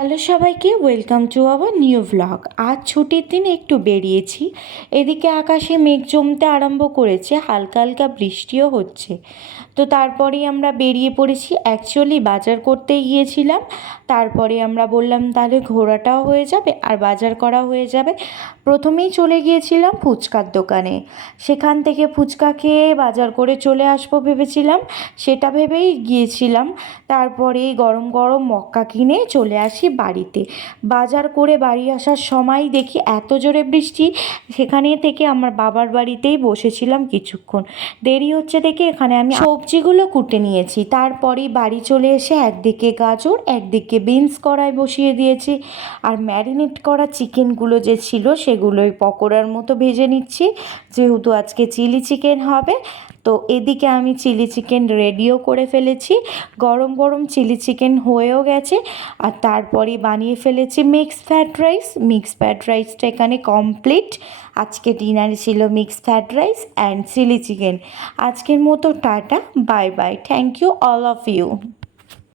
Hello সবাইকে, welcome to our new vlog. আজ ছুটির দিন একটু বেরিয়েছি। এদিকে আকাশে মেঘ জমতে আরম্ভ করেছে, হালকা হালকা বৃষ্টিও হচ্ছে। তো তারপরেই আমরা বেরিয়ে পড়েছি। অ্যাকচুয়ালি বাজার করতে গিয়েছিলাম, তারপরে আমরা বললাম তাহলে ঘোরাটাও হয়ে যাবে আর বাজার করা হয়ে যাবে। প্রথমেই চলে গিয়েছিলাম ফুচকার দোকানে, সেখান থেকে ফুচকা খেয়ে বাজার করে চলে আসবো ভেবেছিলাম, সেটা ভেবেই গিয়েছিলাম। তারপরে গরম গরম মক্কা কিনে চলে আসি বাড়িতে। বাজার করে বাড়ি আসার সময় দেখি এত জোরে বৃষ্টি, সেখানে থেকে আমার বাবার বাড়িতেই বসেছিলাম কিছুক্ষণ। দেরি হচ্ছে দেখে এখানে আমি সবজিগুলো কুটে নিয়েছি। তারপরেই বাড়ি চলে এসে একদিকে গাজর একদিকে বিনস কড়াই বসিয়ে দিয়েছি, আর ম্যারিনেট করা চিকেনগুলো যে ছিল সেগুলোই পকোড়ার মতো ভেজে নিচ্ছি, যেহেতু আজকে চিলি চিকেন হবে। তো এদিকে আমি চিলি চিকেন রেডিও করে ফেলেছি, গরম গরম চিলি চিকেন হয়েও গেছে। আর তারপরে বানিয়ে ফেলেছি mixed fried rice. Mixed fried রাইসটা এখানে কমপ্লিট। আজকে ডিনারে ছিল mixed fried rice and chilli chicken. আজকের মতো tata, bye bye, thank you all of you.